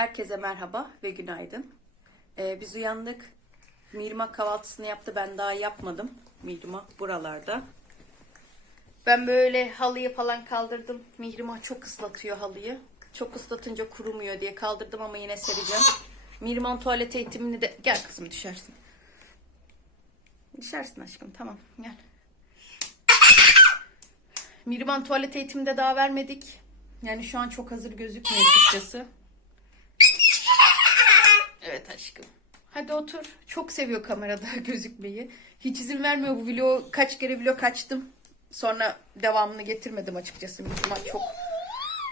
Herkese merhaba ve günaydın. Ee, biz uyandık. Mirmak kahvaltısını yaptı. Ben daha yapmadım. Mirmak buralarda. Ben böyle halıyı falan kaldırdım. Mihrimah çok ıslatıyor halıyı. Çok ıslatınca kurumuyor diye kaldırdım ama yine sereceğim. Mihrimah'ın tuvalet eğitimini de... Gel kızım düşersin. Düşersin aşkım tamam gel. Mihrimah'ın tuvalet eğitimini de daha vermedik. Yani şu an çok hazır gözükmüyor açıkçası. Aşkım. Hadi otur. Çok seviyor kamerada gözükmeyi. Hiç izin vermiyor bu vlog. Kaç kere vlog açtım. Sonra devamını getirmedim açıkçası. Müslüman çok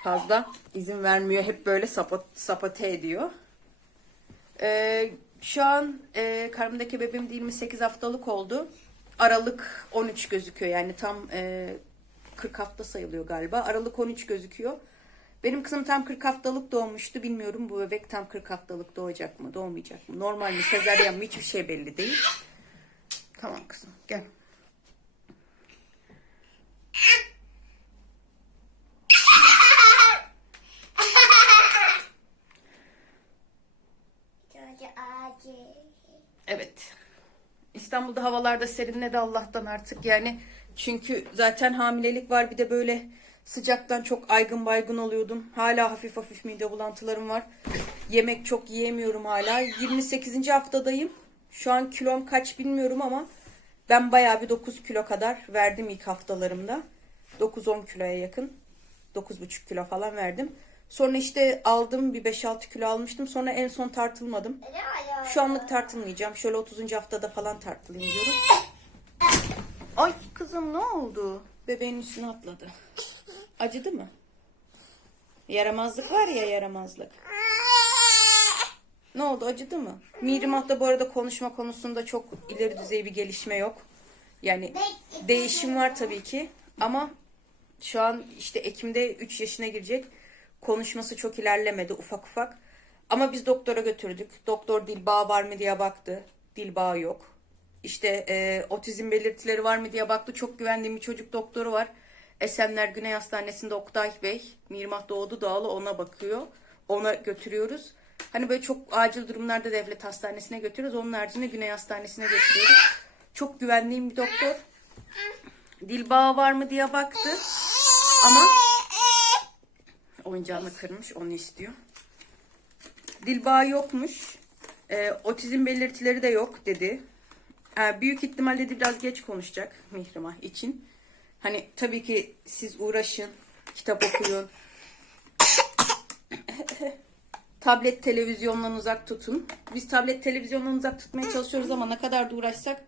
fazla izin vermiyor. Hep böyle sapat, sapate ediyor. Ee, şu an e, karnımdaki bebeğim de 28 haftalık oldu. Aralık 13 gözüküyor. Yani tam e, 40 hafta sayılıyor galiba. Aralık 13 gözüküyor. Benim kızım tam 40 haftalık doğmuştu. Bilmiyorum bu bebek tam 40 haftalık doğacak mı, doğmayacak mı? Normal mi, sezaryen mi hiçbir şey belli değil. Tamam kızım gel. Evet. İstanbul'da havalarda serinledi Allah'tan artık yani. Çünkü zaten hamilelik var bir de böyle sıcaktan çok aygın baygın oluyordum. Hala hafif hafif mide bulantılarım var. Yemek çok yiyemiyorum hala. 28. haftadayım. Şu an kilom kaç bilmiyorum ama ben bayağı bir 9 kilo kadar verdim ilk haftalarımda. 9-10 kiloya yakın. 9,5 kilo falan verdim. Sonra işte aldım bir 5-6 kilo almıştım. Sonra en son tartılmadım. Şu anlık tartılmayacağım. Şöyle 30. haftada falan tartılayım diyorum. Ay kızım ne oldu? Bebeğin üstüne atladı. Acıdı mı? Yaramazlık var ya yaramazlık. Ne oldu acıdı mı? Mirimah'ta bu arada konuşma konusunda çok ileri düzey bir gelişme yok. Yani değişim var tabii ki ama şu an işte Ekim'de 3 yaşına girecek. Konuşması çok ilerlemedi ufak ufak. Ama biz doktora götürdük. Doktor dil bağı var mı diye baktı. Dil bağı yok. İşte e, otizm belirtileri var mı diye baktı. Çok güvendiğim bir çocuk doktoru var. Esenler Güney Hastanesi'nde Oktay Bey. Mirmah doğdu doğalı ona bakıyor. Ona götürüyoruz. Hani böyle çok acil durumlarda devlet hastanesine götürüyoruz. Onun haricinde Güney Hastanesi'ne götürüyoruz. Çok güvendiğim bir doktor. Dil bağı var mı diye baktı. Ama oyuncağını kırmış onu istiyor. Dil bağı yokmuş. Ee, otizm belirtileri de yok dedi. Ee, büyük ihtimalle dedi biraz geç konuşacak Mihrimah için. Hani tabii ki siz uğraşın, kitap okuyun. tablet televizyondan uzak tutun. Biz tablet televizyondan uzak tutmaya çalışıyoruz ama ne kadar da uğraşsak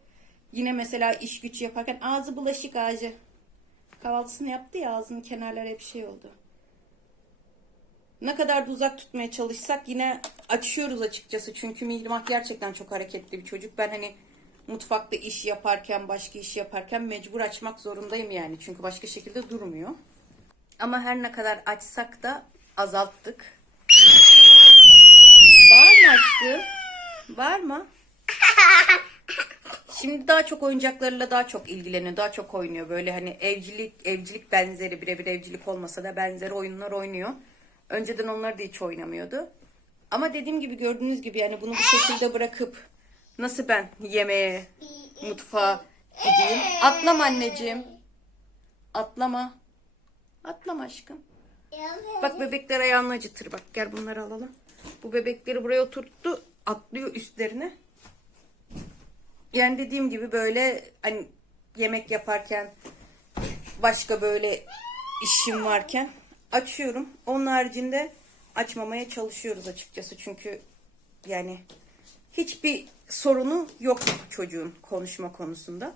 yine mesela iş güç yaparken ağzı bulaşık ağacı. Kahvaltısını yaptı ya ağzının kenarları hep şey oldu. Ne kadar da uzak tutmaya çalışsak yine açıyoruz açıkçası. Çünkü Mihrimah gerçekten çok hareketli bir çocuk. Ben hani mutfakta iş yaparken, başka iş yaparken mecbur açmak zorundayım yani. Çünkü başka şekilde durmuyor. Ama her ne kadar açsak da azalttık. Var mı aşkım? Var mı? Şimdi daha çok oyuncaklarıyla daha çok ilgileniyor. Daha çok oynuyor. Böyle hani evcilik evcilik benzeri birebir evcilik olmasa da benzeri oyunlar oynuyor. Önceden onları da hiç oynamıyordu. Ama dediğim gibi gördüğünüz gibi yani bunu bu şekilde bırakıp nasıl ben yemeğe, mutfağa gideyim? Atlama anneciğim. Atlama. Atlama aşkım. Bak bebekler ayağını acıtır bak. Gel bunları alalım. Bu bebekleri buraya oturttu. Atlıyor üstlerine. Yani dediğim gibi böyle hani yemek yaparken başka böyle işim varken açıyorum. Onun haricinde açmamaya çalışıyoruz açıkçası. Çünkü yani hiçbir sorunu yok çocuğun konuşma konusunda.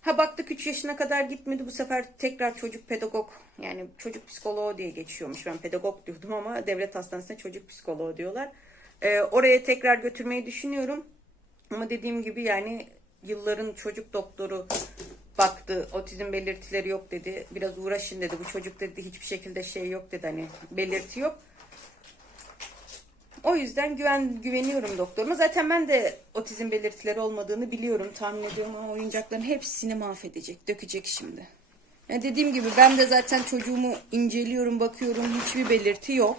Ha baktık 3 yaşına kadar gitmedi. Bu sefer tekrar çocuk pedagog yani çocuk psikoloğu diye geçiyormuş. Ben pedagog diyordum ama devlet hastanesinde çocuk psikoloğu diyorlar. Ee, oraya tekrar götürmeyi düşünüyorum. Ama dediğim gibi yani yılların çocuk doktoru baktı. Otizm belirtileri yok dedi. Biraz uğraşın dedi. Bu çocuk dedi hiçbir şekilde şey yok dedi. Hani belirti yok. O yüzden güven güveniyorum doktoruma. Zaten ben de otizm belirtileri olmadığını biliyorum. Tahmin ediyorum ama oyuncakların hepsini mahvedecek, dökecek şimdi. Yani dediğim gibi ben de zaten çocuğumu inceliyorum, bakıyorum. Hiçbir belirti yok.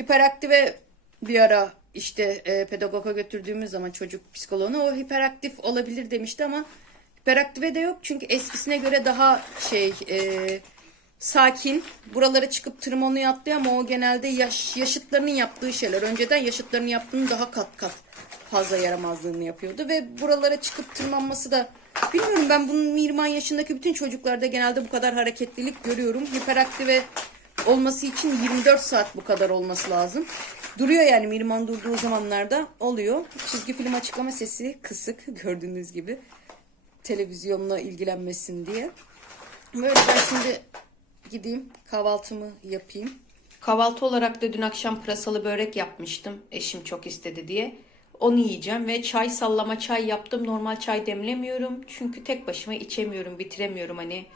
Hiperaktive bir ara işte e, pedagoga götürdüğümüz zaman çocuk psikoloğuna o hiperaktif olabilir demişti ama hiperaktive de yok çünkü eskisine göre daha şey e, sakin. Buralara çıkıp tırmanıyor atlıyor ama o genelde yaş, yaşıtlarının yaptığı şeyler. Önceden yaşıtlarının yaptığını daha kat kat fazla yaramazlığını yapıyordu ve buralara çıkıp tırmanması da bilmiyorum ben bunun 20 yaşındaki bütün çocuklarda genelde bu kadar hareketlilik görüyorum. Hiperaktive olması için 24 saat bu kadar olması lazım. Duruyor yani Mirman durduğu zamanlarda oluyor. Çizgi film açıklama sesi kısık gördüğünüz gibi. Televizyonla ilgilenmesin diye. Böyle ben şimdi gideyim kahvaltımı yapayım. Kahvaltı olarak da dün akşam pırasalı börek yapmıştım. Eşim çok istedi diye. Onu yiyeceğim ve çay sallama çay yaptım. Normal çay demlemiyorum. Çünkü tek başıma içemiyorum, bitiremiyorum hani.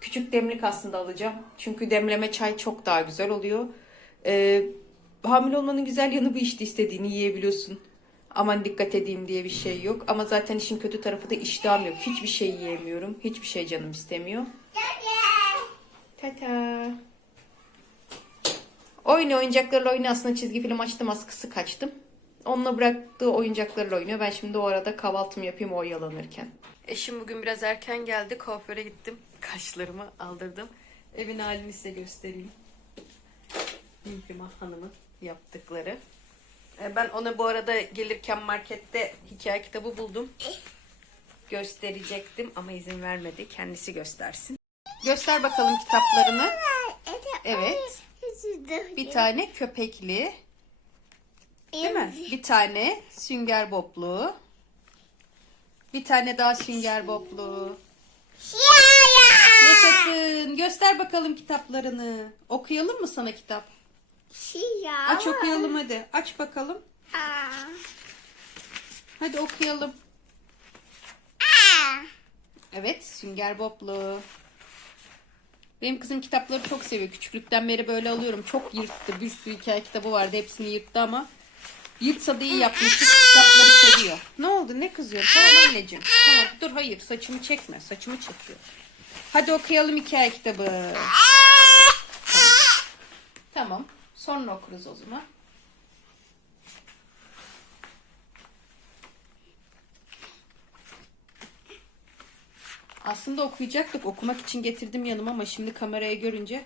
Küçük demlik aslında alacağım. Çünkü demleme çay çok daha güzel oluyor. Ee, hamile olmanın güzel yanı bu işte istediğini yiyebiliyorsun. Aman dikkat edeyim diye bir şey yok. Ama zaten işin kötü tarafı da iştahım yok. Hiçbir şey yiyemiyorum. Hiçbir şey canım istemiyor. Tata. Oyna oyuncaklarla oyna aslında çizgi film açtım az kısık açtım. Onunla bıraktığı oyuncaklarla oynuyor. Ben şimdi o arada kahvaltımı yapayım oyalanırken. Eşim bugün biraz erken geldi. Kuaföre gittim. Kaşlarımı aldırdım. Evin halini size göstereyim. Mihrimah Hanım'ın yaptıkları. E, Ben ona bu arada gelirken markette hikaye kitabı buldum. Gösterecektim ama izin vermedi. Kendisi göstersin. Göster bakalım kitaplarını. Evet. Bir tane köpekli. Değil mi? Bir tane sünger boblu. Bir tane daha sünger boblu. Yaşasın. Göster bakalım kitaplarını. Okuyalım mı sana kitap? Aç okuyalım hadi. Aç bakalım. Hadi okuyalım. Evet, Sünger Boblu. Benim kızım kitapları çok seviyor. Küçüklükten beri böyle alıyorum. Çok yırttı. Bir sürü hikaye kitabı vardı. Hepsini yırttı ama yırtsa da iyi yapmış. Kitapları seviyor. Ne oldu? Ne kızıyorsun? Tamam anneciğim. Tamam. Dur hayır. Saçımı çekme. Saçımı çekiyor. Hadi okuyalım hikaye kitabı. Tamam. Sonra okuruz o zaman. Aslında okuyacaktık. Okumak için getirdim yanıma ama şimdi kameraya görünce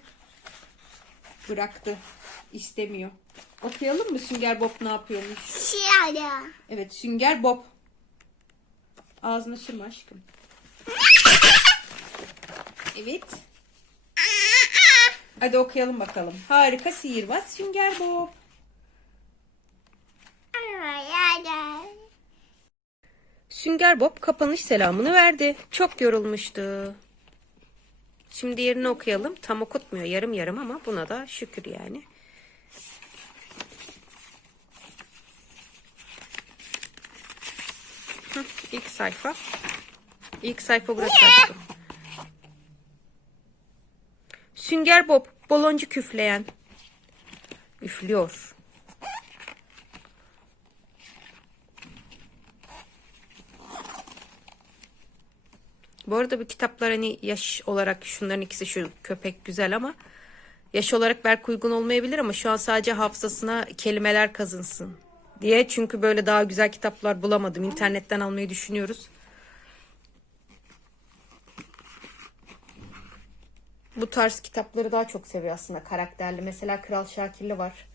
bıraktı. İstemiyor. Okuyalım mı Sünger Bob ne yapıyormuş? Evet Sünger Bob. Ağzına sürme aşkım. Evet. Hadi okuyalım bakalım. Harika sihirbaz Sünger Bob. Sünger Bob kapanış selamını verdi. Çok yorulmuştu. Şimdi diğerini okuyalım. Tam okutmuyor yarım yarım ama buna da şükür yani. Hı, İlk sayfa. İlk sayfa burası aşkım. Sünger Bob baloncu küfleyen. Üflüyor. Bu arada bu kitaplar hani yaş olarak şunların ikisi şu köpek güzel ama yaş olarak belki uygun olmayabilir ama şu an sadece hafızasına kelimeler kazınsın diye. Çünkü böyle daha güzel kitaplar bulamadım. İnternetten almayı düşünüyoruz. Bu tarz kitapları daha çok seviyor aslında karakterli. Mesela Kral Şakirli var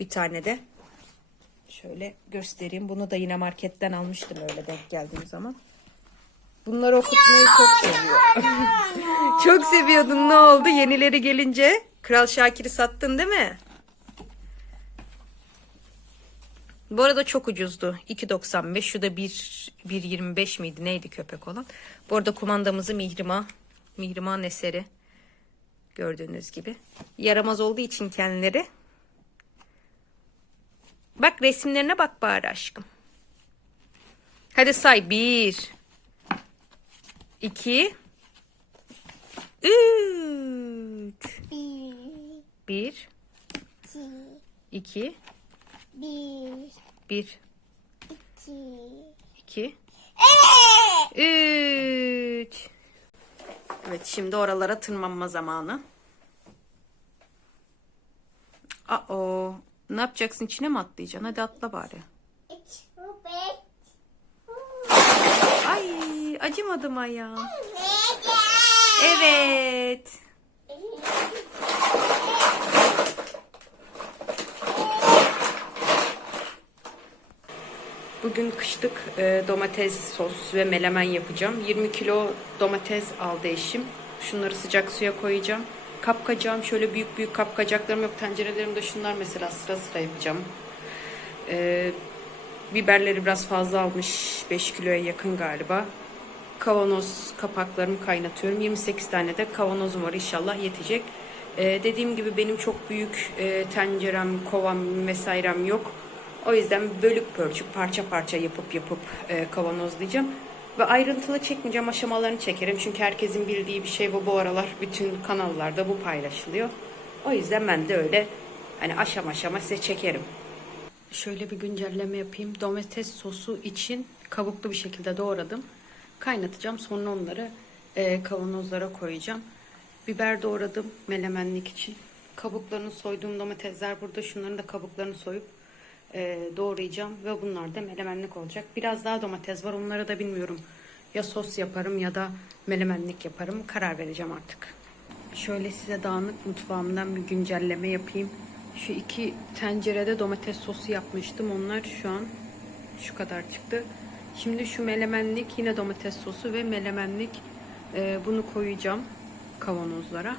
bir tane de. Şöyle göstereyim. Bunu da yine marketten almıştım öyle denk geldiğim zaman. Bunları okutmayı çok seviyor. çok seviyordun ne oldu? Yenileri gelince Kral Şakir'i sattın değil mi? Bu arada çok ucuzdu. 2.95. Şu da 1 1.25 miydi? Neydi köpek olan? Bu arada kumandamızı Mihrimah. Mihrimah'ın eseri. Gördüğünüz gibi. Yaramaz olduğu için kendileri. Bak resimlerine bak bari aşkım. Hadi say. Bir. İki, Üç. Bir. iki, Bir. iki, Üç. Evet şimdi oralara tırmanma zamanı. Aa, Ne yapacaksın? İçine mi atlayacaksın? Hadi atla bari. Acımadım ayağım. Evet. Bugün kışlık e, domates sos ve melemen yapacağım. 20 kilo domates aldı eşim. Şunları sıcak suya koyacağım. Kapkacağım. Şöyle büyük büyük kapkacaklarım yok. Tencerelerimde şunlar mesela sıra sıra yapacağım. E, biberleri biraz fazla almış. 5 kiloya yakın galiba. Kavanoz kapaklarımı kaynatıyorum. 28 tane de kavanozum var inşallah yetecek. Ee, dediğim gibi benim çok büyük e, tencerem, kovam vesairem yok. O yüzden bölük pörçük parça parça yapıp yapıp e, kavanozlayacağım. Ve ayrıntılı çekmeyeceğim aşamalarını çekerim. Çünkü herkesin bildiği bir şey bu. Bu aralar bütün kanallarda bu paylaşılıyor. O yüzden ben de öyle hani aşama aşama size çekerim. Şöyle bir güncelleme yapayım. Domates sosu için kabuklu bir şekilde doğradım. Kaynatacağım. Sonra onları e, kavanozlara koyacağım. Biber doğradım melemenlik için. Kabuklarını soyduğum domatesler burada. Şunların da kabuklarını soyup e, doğrayacağım. Ve bunlar da melemenlik olacak. Biraz daha domates var. Onları da bilmiyorum. Ya sos yaparım ya da melemenlik yaparım. Karar vereceğim artık. Şöyle size dağınık mutfağımdan bir güncelleme yapayım. Şu iki tencerede domates sosu yapmıştım. Onlar şu an şu kadar çıktı. Şimdi şu melemenlik yine domates sosu ve melemenlik e, bunu koyacağım kavanozlara.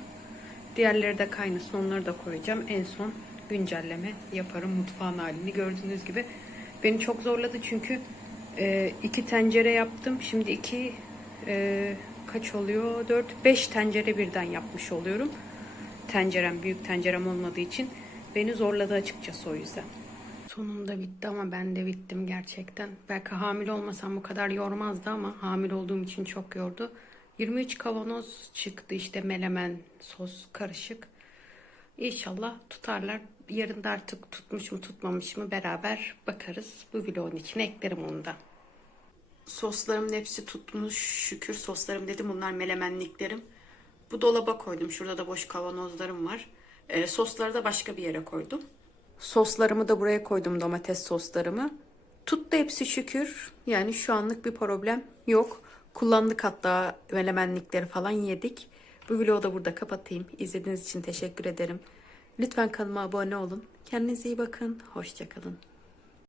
Diğerleri de kaynasın onları da koyacağım. En son güncelleme yaparım mutfağın halini. Gördüğünüz gibi beni çok zorladı çünkü e, iki tencere yaptım. Şimdi iki e, kaç oluyor? 4 5 tencere birden yapmış oluyorum. Tencerem büyük tencerem olmadığı için beni zorladı açıkçası o yüzden. Sonunda bitti ama ben de bittim gerçekten. Belki hamile olmasam bu kadar yormazdı ama hamile olduğum için çok yordu. 23 kavanoz çıktı işte melemen, sos, karışık. İnşallah tutarlar. Yarın da artık tutmuş mu tutmamış mı beraber bakarız. Bu vlogun içine eklerim onu da. Soslarımın hepsi tutmuş. Şükür soslarım dedim. Bunlar melemenliklerim. Bu dolaba koydum. Şurada da boş kavanozlarım var. Ee, sosları da başka bir yere koydum. Soslarımı da buraya koydum domates soslarımı. Tuttu hepsi şükür. Yani şu anlık bir problem yok. Kullandık hatta melemenlikleri falan yedik. Bu vlogu da burada kapatayım. İzlediğiniz için teşekkür ederim. Lütfen kanalıma abone olun. Kendinize iyi bakın. Hoşçakalın.